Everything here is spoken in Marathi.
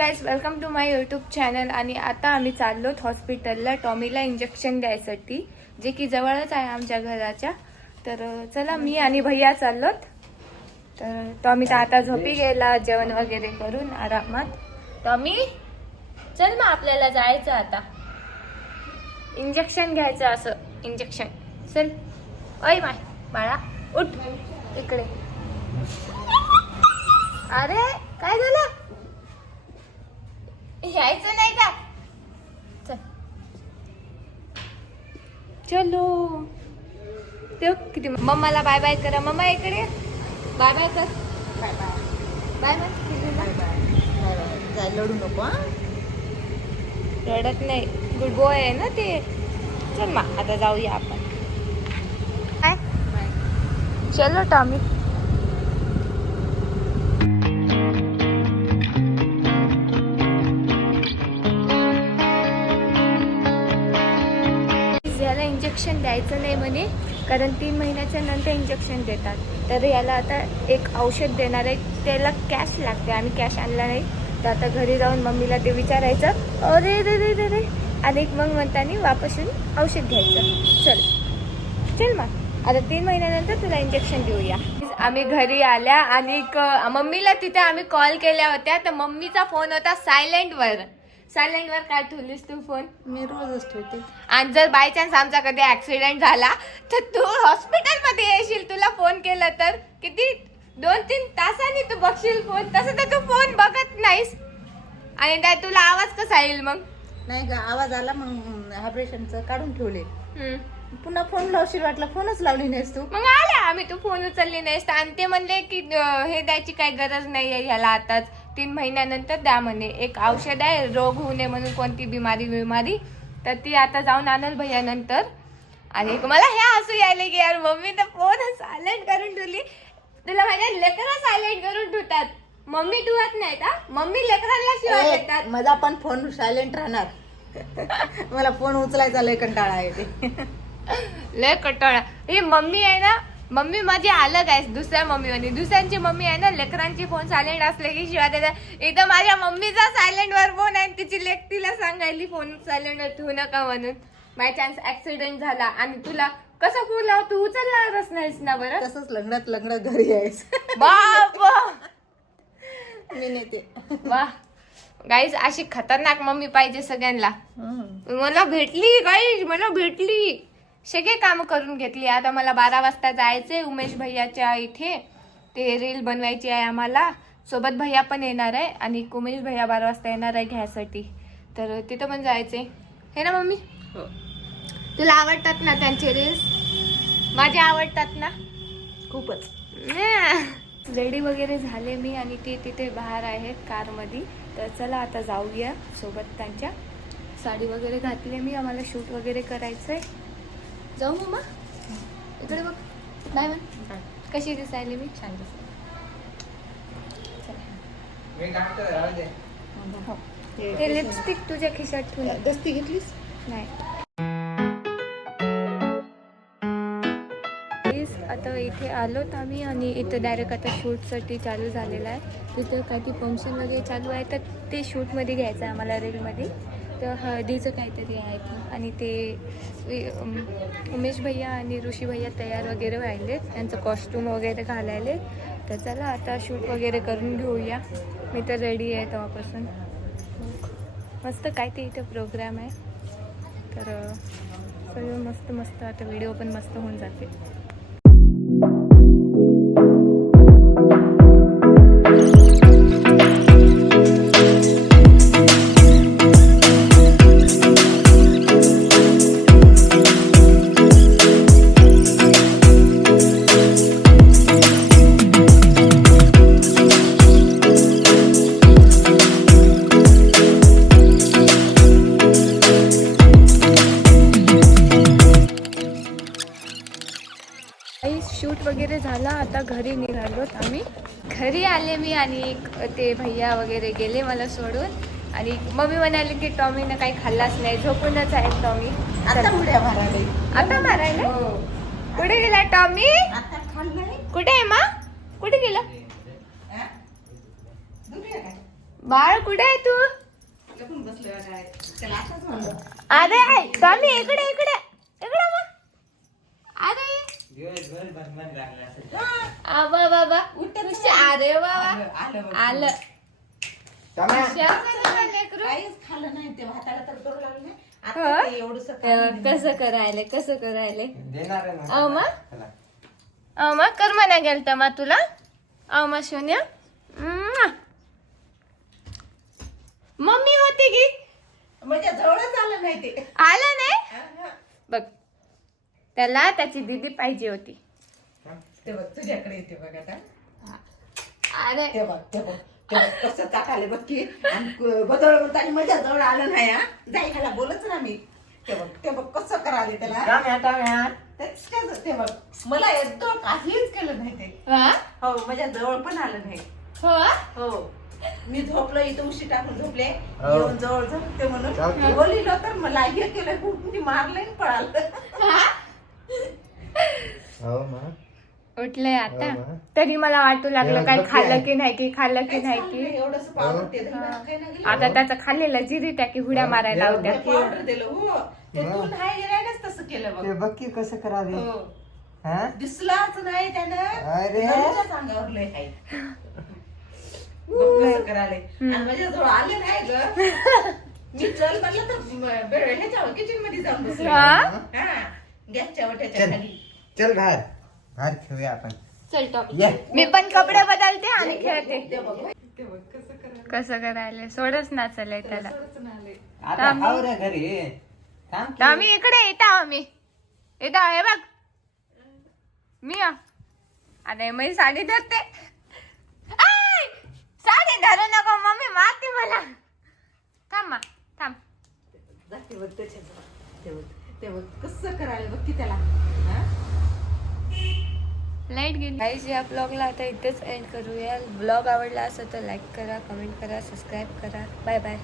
Guys welcome to my YouTube channel. आणि आता आम्ही चाललोत हॉस्पिटलला टॉमीला इंजेक्शन द्यायसाठी, जे की जवळच आहे आमच्या घराच्या. तर चला मी आणि भैया चाललोत. तर टॉमी तर आता झोपी गेला जेवण वगैरे करून आरामात. टॉमी चल मग आपल्याला जायचं आता इंजेक्शन घ्यायचं. असं इंजेक्शन चल. ओय माय बाळा उठ इकडे. अरे काय झालं? यायचं नाही का? चल चलो. ते किती मम्माला बाय बाय करा. मम्मा इकडे बाय बाय कर. Bye bye bye bye bye bye. जाय लढू नको हा. रडत नाही, गुड बॉय आहे ना ते. चल मग आता जाऊया आपण. काय चलो टॉमी. याला इंजेक्शन द्यायचं नाही म्हणे, कारण 3 महिन्याच्या नंतर इंजेक्शन देतात. तर याला आता एक औषध देणार आहे, त्याला कॅश लागते. आम्ही कॅश आणला नाही, तर आता घरी जाऊन मम्मीला ते विचारायचं. अरे रे रे रे रे. आणि मग म्हणताना वापस येऊन औषध घ्यायचं. चल चल मग आता 3 महिन्यानंतर तुला इंजेक्शन देऊया. आम्ही घरी आल्या आणि मम्मीला तिथे आम्ही कॉल केल्या होत्या, तर मम्मीचा फोन होता सायलेंटवर. सायलेंटवर काय ठेवलीस तू फोन? मी रोजच ठेवते. आणि जर बाय चान्स आमचा कधी ऍक्सिडेंट झाला तर तू हॉस्पिटलमध्ये येशील. तुला फोन केला तर किती 2-3 तासांनी तू बघशील फोन. तसं तर तू फोन बघत नाहीस. आणि त्या तुला आवाज कसा येईल मग? नाही ग, आवाज आला मग ऑपरेशनचं काढून ठेवले. पुन्हा फोन लावशील वाटलं, फोनच लावली नाहीस तू. मग आल्या आम्ही, तू फोन उचलली नाहीस. आणि ते म्हणले की हे द्यायची काही गरज नाहीये ह्याला, आताच 3 महिन्यानंतर द्या म्हणे. एक औषध आहे रोग होऊ नये म्हणून, कोणती बिमारी. तर ती आता जाऊन आणल भैया नंतर. आणि मला हे हसू यायले की यार मम्मी तर फोन सायलेंट करून ठेवली. तुला माझ्या लेकरं सायलेंट करून ठेवतात, मम्मी ठेवत नाही का? मम्मी लेकरांना शिवाय देतात. माझा पण फोन सायलेंट राहणार. मला फोन उचलायचा लय कंटाळा आहे ते. लय कटाळा. ही मम्मी आहे ना, मम्मी माझी अलग आहे दुसऱ्या मम्मी वाली. दुसऱ्यांची मम्मी आहे ना, लेकरांची फोन सायलेंट असले की शिवाय देतात. इथं माझ्या मम्मीचा सायलेंट वर फोन आहे, तिची लेक तिला सांगायली फोन सायलेंट वर ठेवू नका म्हणून. बाय चान्स ऍक्सिडेंट झाला आणि तुला कसं फोन लाव, तू उचलणारच नाहीस ना. बरं तसंच लंगडत घरी यायचं. बाप मी नेते. वा गाईज, अशी खतरनाक मम्मी पाहिजे सगळ्यांना. मला भेटली सगळे काम करून घेतली. आता मला 12 वाजता जायचंय उमेश भैयाच्या इथे. ते रील बनवायची आहे आम्हाला. सोबत भैया पण येणार आहे आणि उमेश भैया 12 वाजता येणार आहे घ्यायसाठी. तर तिथं पण जायचंय हे ना मम्मी? हो. तुला आवडतात ना त्यांचे रील्स? माझे आवडतात ना खूपच. रेडी वगैरे झाले मी आणि ते तिथे बाहेर आहेत कारमध्ये. तर चला आता जाऊया सोबत त्यांच्या. साडी वगैरे घातली मी, आम्हाला शूट वगैरे करायचंय. जाऊ मम्मा? इकडे बघ. बाय म्हण. कशी दिसायली मी? छान दिसते. ते लिपस्टिक तुझ्या खिशात ठेवून. दस्ती घेतलीस? नाही. आता इथे आलोत आम्ही आणि इथं डायरेक्ट आता शूटसाठी चालू झालेलं आहे. तिथं काही फंक्शन वगैरे चालू आहे, तर ते शूटमध्ये घ्यायचं आहे आम्हाला रीलमध्ये. तर हळदीचं काहीतरी आहे आणि ते उमेश भैया आणि ऋषी भैया तयार वगैरे व्हायलेत, त्यांचं कॉस्ट्यूम वगैरे घालायले. तर चला आता शूट वगैरे करून घेऊया. मी तर रेडी आहे तेव्हापासून. मस्त काय ते इथं प्रोग्राम आहे. तर सगळं मस्त आता व्हिडिओ पण मस्त होऊन जाते. शूट वगैरे झाला, आता घरी निघालोत आम्ही. घरी आले मी आणि ते भैया वगैरे गेले मला सोडून. आणि मम्मी म्हणाली की टॉमीनं काही खाल्लाच नाही, झोपूनच आहे टॉमी. आता उड्या मारायला. आता मारायला? कुठे गेला टॉमी? आता खाल्लंय. कुठे आहे मा? कुठे गेला? बाळ कुठे आहे तू? लपून बसलोय काय त्याला असंच म्हणलं. अरे टॉमी इकडे इकडे इकडे मग. अरे आबा बाबा अरे बाबा आलं बघ. आलं. लेकरू काहीच खाल्लं नाही ते भाताला तर करू लागलं नाही हो? आता ते एवढंसं खाल्लं. कसं करायले कसं करायले देणार आहे ना. अमा चला. अमा कर म्हणा गेलता मा तुला अमा सोन्या. मम्मी होती की म्हणजे जवळच आलं नाही ते. आलं नाही बघ. त्याला त्याची दीदी पाहिजे होती. ते बघ तुझ्याकडे येते बघ आता. अरे ते बघ ते बघ ते बघ कसं टाकाले बघ की आणि बदळ बोलताना माझ्या जवळ आलं नाही हा. जाई ह्याला बोलच ना मी. ते बघ कसं कराले त्याला. टाम्या. तेच काय ते बघ मला एकदम काहीच केलं नाही ते. वा हो माझ्या जवळ पण आलं नाही. हो हो मी झोपलो इथं उशी टाकून झोपले हो. येऊन जवळ झोपते म्हणून चालतंय. बोलिलो तर मला हे केलं खूप मारलं आणि पळालं. हो मग. उठलंय आता हो ना. तरी मला वाटू लागलं तेव्हा काय झोपली खाल्लं आहे. की नाही की खाल्लं की नाही की. एवढंच पावडर ते दही भात खायला गेलं. आता त्याचं खाल्लेलं जिरी त्या की हुड्या मारायला हो. होत्या ते पावडर दिलं हो ते हा. तू नाही गेल्यानेच तसं केलं बघ. ते बघ की कसं करावे. हो. हा? दिसलाच नाही त्यानं अरे. घरच्याच अंगावर लय आहे. बघ कसं करायले आणि माझ्याजवळ आलं नाही ग. मी चल म्हणलं तर ह्याच्या किचन मध्ये जाऊन बसले. हा? गॅसच्या वाट्याच्या चल. खाली. चल बाहेर बाहेर खेळूया आपण. चल टॉप ये. मी पण कपडे बदलते आणि खेळते. ते बघ ते बघ कसं करायला. कसं करायला सोडच नाचलंय त्याला. सोडच नाही आले. आता थांब. आऊ रे घरी. थांब की. आम्ही इकडे येत आहो मी येत आहो हे बघ मी अरे मी साडी धरते. आय! साडी धरू नको मम्मी मारते मला. थांब मा थांब. जाते बघ त्याच्याजवळ. ते बघ कसं करायला बघ की त्याला. हा? लाईट गेली. गाईज या ब्लॉगला आता इथेच एंड करूया. ब्लॉग आवडला असेल तर लाईक करा, कमेंट करा, सबस्क्राईब करा. Bye bye.